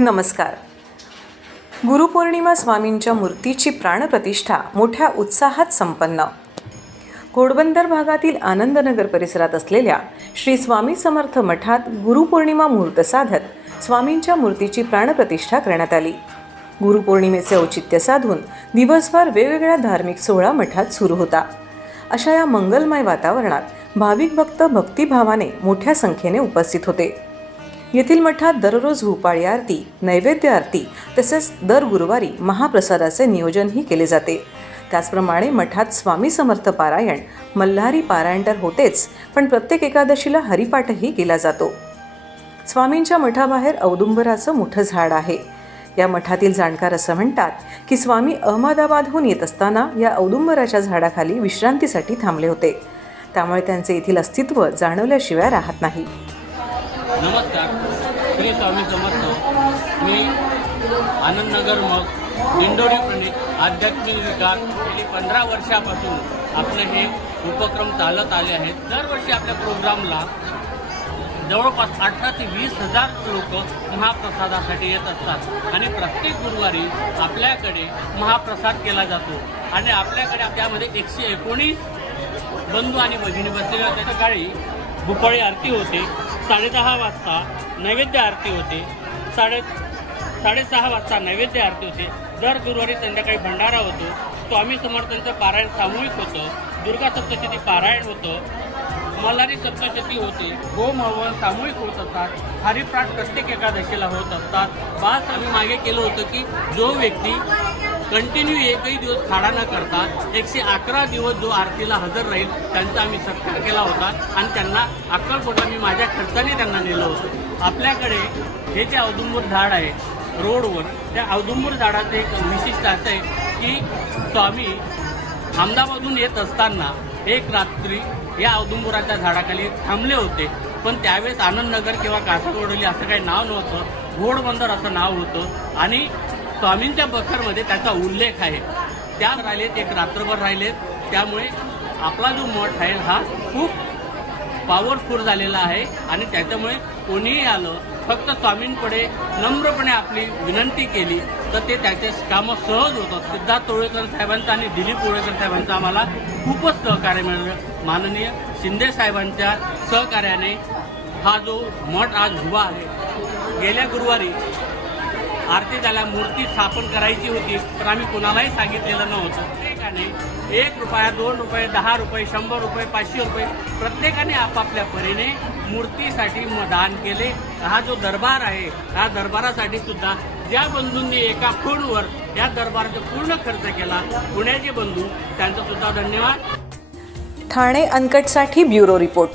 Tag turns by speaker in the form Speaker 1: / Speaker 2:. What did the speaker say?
Speaker 1: नमस्कार. गुरुपौर्णिमा स्वामींच्या मूर्तीची प्राणप्रतिष्ठा मोठ्या उत्साहात संपन्न. घोडबंदर भागातील आनंदनगर परिसरात असलेल्या श्री स्वामी समर्थ मठात गुरुपौर्णिमा मुहूर्त साधत स्वामींच्या मूर्तीची प्राणप्रतिष्ठा करण्यात आली. गुरुपौर्णिमेचे औचित्य साधून दिवसभर वेगवेगळ्या धार्मिक सोहळा मठात सुरू होता. अशा या मंगलमय वातावरणात भाविक भक्त भक्तिभावाने मोठ्या संख्येने उपस्थित होते. येथील मठात दररोज भूपाळी आरती नैवेद्य आरती तसेच दर गुरुवारी महाप्रसादाचे नियोजनही केले जाते. त्याचप्रमाणे मठात स्वामी समर्थ पारायण मल्हारी पारायण तर होतेच पण प्रत्येक एकादशीला हरिपाठही केला जातो. स्वामींच्या मठाबाहेर औदुंबराचं मोठं झाड आहे. या मठातील जाणकार असं म्हणतात की स्वामी अहमदाबादहून येत असताना या औदुंबराच्या झाडाखाली विश्रांतीसाठी थांबले होते. त्यामुळे त्यांचे येथील अस्तित्व जाणवल्याशिवाय राहत नाही.
Speaker 2: नमस्कार. श्री स्वामी समर्थ मी आनंदनगर मग दिंडोरीपणे आध्यात्मिक विकास गेली पंधरा वर्षापासून आपले हे उपक्रम चालत आले आहेत. दरवर्षी आपल्या प्रोग्रामला जवळपास अठरा ते वीस हजार लोक महाप्रसादासाठी येत असतात आणि प्रत्येक गुरुवारी आपल्याकडे महाप्रसाद केला जातो. आणि आपल्याकडे त्यामध्ये एकशे एकोणीस बंधू आणि भगिनी बसलेल्या त्याच्या काळी भुपाळी आरती होते. साडेदहा वाजता नैवेद्य आरती होते. साडे साडेसहा वाजता नैवेद्य आरती होते. दर गुरुवारी संध्याकाळी भंडारा होतो. स्वामी समर्थांचं पारायण सामूहिक होतं. दुर्गा सप्तशती पारायण होतं. मल्हारी सप्तशती होते. गोम हवन सामूहिक होत असतात. हरिप्राट प्रत्येक एकादशीला होत असतात. बास आम्ही मागे केलं होतं की जो व्यक्ती कंटिन्यू एकही दिवस खाडा न करता एकशे अकरा दिवस जो आरतीला हजर राहील त्यांचा आम्ही सत्कार केला होता आणि त्यांना अक्कलकोटला मी माझ्या खर्चाने त्यांना नेलं होतं. आपल्याकडे हे जे औदुंबूर झाड आहे रोडवर त्या औदुंबूर झाडाचं एक विशिष्ट असं आहे की स्वामी अहमदाबादून येत असताना एक रात्री या औदुंबुराच्या झाडाखाली थांबले होते. पण त्यावेळेस आनंदनगर किंवा कासारवडोली असं काही नाव नव्हतं. घोडबंदर असं नाव होतं. आणि स्वामींच्या बखरमध्ये त्याचा उल्लेख आहे. त्या राहिलेत एक रात्रभर राहिलेत. त्यामुळे आपला जो मठ आहे हा खूप पॉवरफुल झालेला आहे. आणि त्याच्यामुळे कोणीही आलं फक्त स्वामींकडे नम्रपणे आपली विनंती केली तर ते त्याचे कामं सहज होतात. सिद्धार्थ तोळेकर साहेबांचं आणि दिलीप तोळेकर साहेबांचं आम्हाला खूपच सहकार्य मिळालं. माननीय शिंदे साहेबांच्या सहकार्याने हा जो मठ आज उभा आहे गेल्या गुरुवारी आरती झाल्या मूर्ती स्थापन करायची होती पण आम्ही कुणालाही सांगितलेलं नव्हतं. प्रत्येकाने एक रुपया दोन रुपये दहा रुपये शंभर रुपये पाचशे रुपये प्रत्येकाने आपापल्या परीने मूर्तीसाठी म- दान केले. हा जो दरबार आहे हा दरबारासाठी सुद्धा ज्या बंधूंनी एका फोनवर या दरबाराचा पूर्ण खर्च केला पुण्याचे बंधू त्यांचा सुद्धा धन्यवाद.
Speaker 1: ठाणे अनकटसाठी ब्युरो रिपोर्ट.